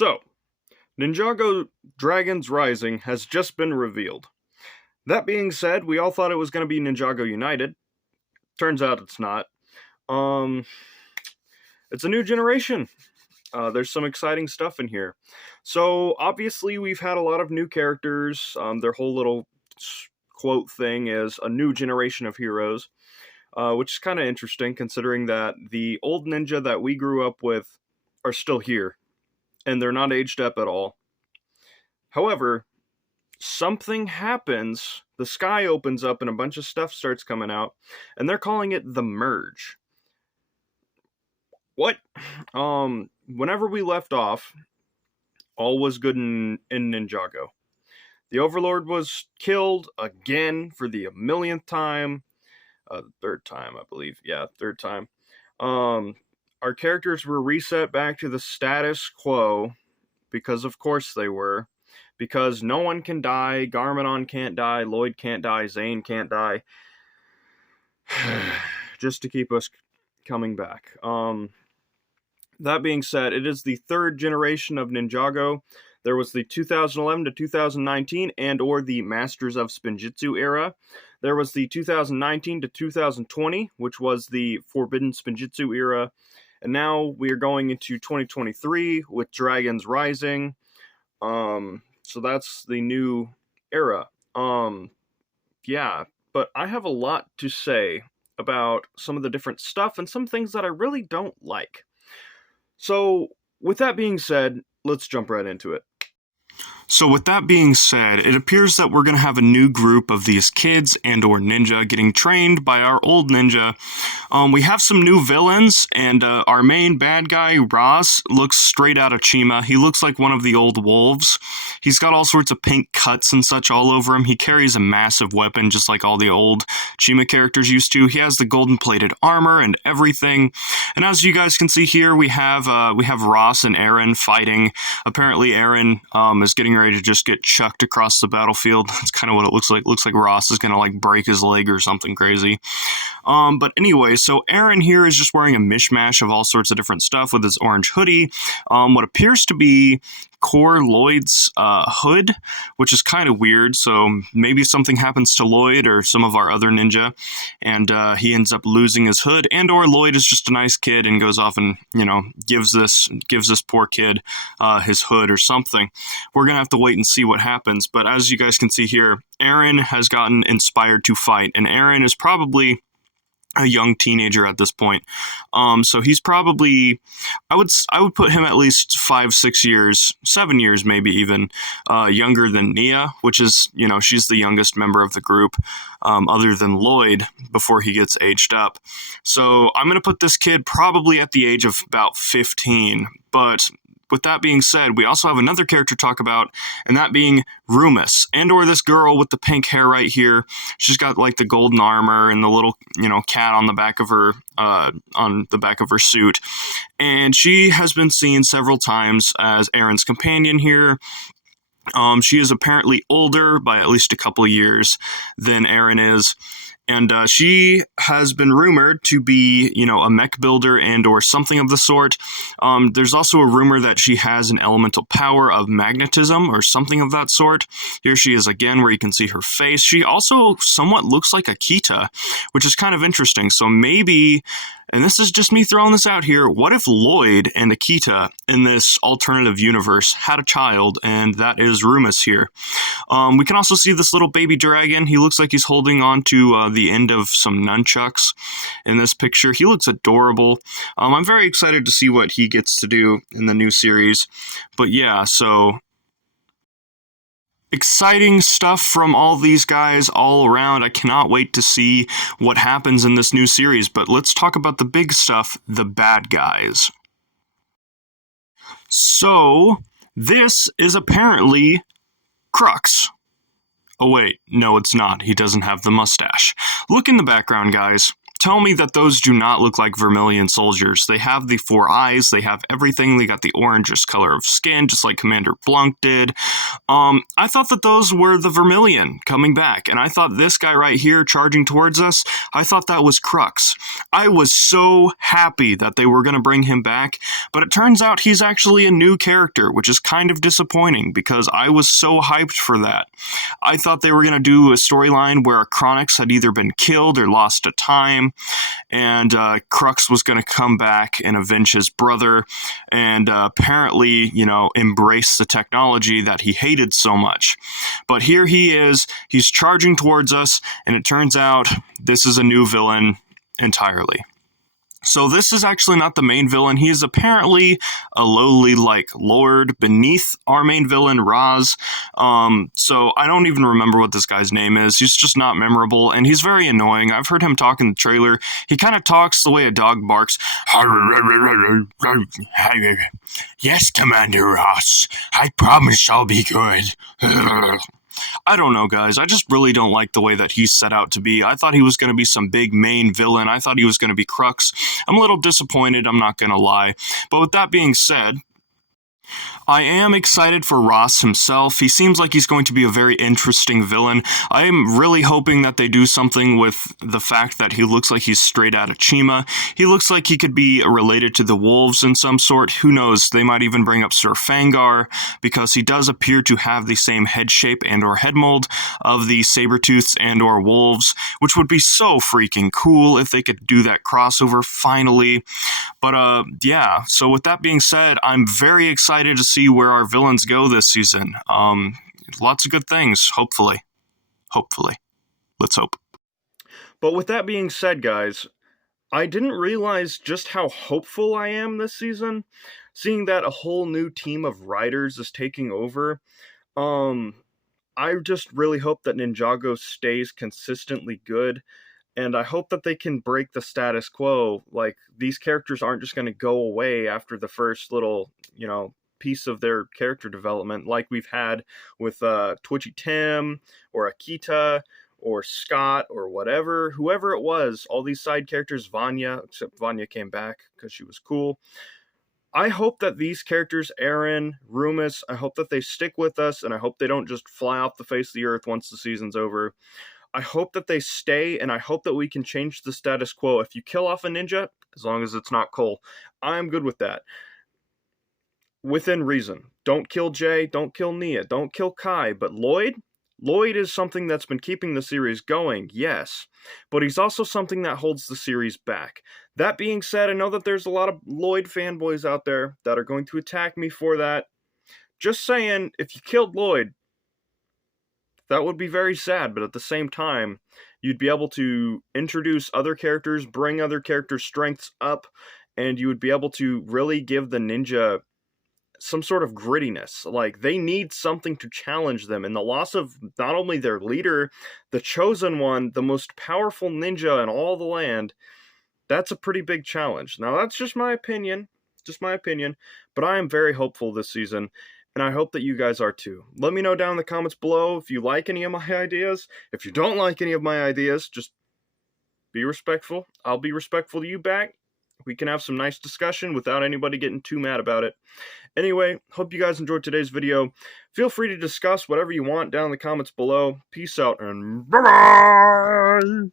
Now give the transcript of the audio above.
So, Ninjago Dragons Rising has just been revealed. That being said, we all thought it was going to be Ninjago United. Turns out it's not. Um, it's a new generation. There's some exciting stuff in here. So, obviously, we've had a lot of new characters. Their whole little quote thing is a new generation of heroes, which is kind of interesting considering that the old ninja that we grew up with are still here, and they're not aged up at all. However, something happens, the sky opens up and a bunch of stuff starts coming out, and they're calling it the Merge. What? Whenever we left off, all was good in Ninjago. The Overlord was killed again for the millionth time. Third time, I believe. Yeah, third time. Our characters were reset back to the status quo, because of course they were. Because no one can die, Garmadon can't die, Lloyd can't die, Zane can't die. Just to keep us coming back. That being said, it is the third generation of Ninjago. There was the 2011 to 2019 and or the Masters of Spinjitzu era. There was the 2019 to 2020, which was the Forbidden Spinjitzu era. And now we are going into 2023 with Dragons Rising. So that's the new era. Yeah, but I have a lot to say about some of the different stuff and some things that I really don't like. So, with that being said, let's jump right into it. So with that being said, it appears that we're going to have a new group of these kids and or ninja getting trained by our old ninja. We have some new villains, and our main bad guy, Ross, looks straight out of Chima. He looks like one of the old wolves. He's got all sorts of pink cuts and such all over him. He carries a massive weapon, just like all the old Chima characters used to. He has the golden-plated armor and everything. And as you guys can see here, we have Ross and Aaron fighting. Apparently, Aaron is getting ready to just get chucked across the battlefield. That's kind of what it looks like. Looks like Ross is going to like break his leg or something crazy. But anyway, so Aaron here is just wearing a mishmash of all sorts of different stuff with his orange hoodie. What appears to be Core Lloyd's hood, which is kind of weird. So maybe something happens to Lloyd or some of our other ninja, and he ends up losing his hood, and or Lloyd is just a nice kid and goes off and gives this poor kid his hood or something. We're gonna have to wait and see what happens. But as you guys can see here, Aaron has gotten inspired to fight, and Aaron is probably a young teenager at this point. So he's probably, I would put him at least 5-6 years, 7 years maybe even, younger than Nia, which is, she's the youngest member of the group, other than Lloyd, before he gets aged up. So I'm going to put this kid probably at the age of about 15, but with that being said, we also have another character to talk about, and that being Rumus, and or this girl with the pink hair right here. She's got like the golden armor and the little, cat on the back of her suit. And she has been seen several times as Aaron's companion here. She is apparently older by at least a couple of years than Aaron is. And she has been rumored to be, a mech builder and or something of the sort. There's also a rumor that she has an elemental power of magnetism or something of that sort. Here she is again, where you can see her face. She also somewhat looks like Akita, which is kind of interesting. So maybe, and this is just me throwing this out here, what if Lloyd and Akita in this alternative universe had a child, and that is Rumus here? We can also see this little baby dragon. He looks like he's holding on to the end of some nunchucks in this picture. He looks adorable. I'm very excited to see what he gets to do in the new series. But yeah, so exciting stuff from all these guys all around. I cannot wait to see what happens in this new series. But let's talk about the big stuff, the bad guys. So, this is apparently Crux. Oh wait, no it's not. He doesn't have the mustache. Look in the background, guys. tell me that those do not look like Vermilion soldiers. They have the 4 eyes, they have everything, they got the orangish color of skin, just like Commander Blanc did. I thought that those were the Vermilion coming back, and I thought this guy right here charging towards us, I thought that was Crux. I was so happy that they were going to bring him back, but it turns out he's actually a new character, which is kind of disappointing because I was so hyped for that. I thought they were going to do a storyline where Chronix had either been killed or lost to time, and Crux was going to come back and avenge his brother, and apparently, embrace the technology that he hated so much. But here he is, he's charging towards us, and it turns out this is a new villain entirely. So this is actually not the main villain. He is apparently a lowly, lord beneath our main villain, Raz. So I don't even remember what this guy's name is. He's just not memorable, and he's very annoying. I've heard him talk in the trailer. He kind of talks the way a dog barks. Yes, Commander Ross. I promise I'll be good. I don't know, guys. I just really don't like the way that he's set out to be. I thought he was going to be some big main villain. I thought he was going to be Crux. I'm a little disappointed, I'm not going to lie. But with that being said, I am excited for Ross himself. He seems like he's going to be a very interesting villain. I am really hoping that they do something with the fact that he looks like he's straight out of Chima. He looks like he could be related to the wolves in some sort. Who knows? They might even bring up Sir Fangar, because he does appear to have the same head shape and or head mold of the Sabertooths and or wolves, which would be so freaking cool if they could do that crossover finally. But yeah, so with that being said, I'm very excited to see where our villains go this season. Lots of good things, hopefully. Hopefully. Let's hope. But with that being said, guys, I didn't realize just how hopeful I am this season, seeing that a whole new team of writers is taking over. I just really hope that Ninjago stays consistently good, and I hope that they can break the status quo. Like, these characters aren't just going to go away after the first little, piece of their character development, like we've had with Twitchy Tim, or Akita, or Scott, or whoever it was. All these side characters, Vanya, except Vanya came back because she was cool. I hope that these characters, Eren, Rumus, I hope that they stick with us, and I hope they don't just fly off the face of the earth once the season's over. I hope that they stay, and I hope that we can change the status quo. If you kill off a ninja, as long as it's not Cole, I'm good with that. Within reason. Don't kill Jay, don't kill Nia, don't kill Kai, but Lloyd is something that's been keeping the series going, yes, but he's also something that holds the series back. That being said, I know that there's a lot of Lloyd fanboys out there that are going to attack me for that. Just saying, if you killed Lloyd, that would be very sad, but at the same time, you'd be able to introduce other characters, bring other characters' strengths up, and you would be able to really give the ninja some sort of grittiness. Like, they need something to challenge them, and the loss of not only their leader, the chosen one, the most powerful ninja in all the land, that's a pretty big challenge. Now, that's just my opinion, but I am very hopeful this season, and I hope that you guys are too. Let me know down in the comments below if you like any of my ideas. If you don't like any of my ideas, just be respectful. I'll be respectful to you back. We can have some nice discussion without anybody getting too mad about it. Anyway, hope you guys enjoyed today's video. Feel free to discuss whatever you want down in the comments below. Peace out, and bye-bye!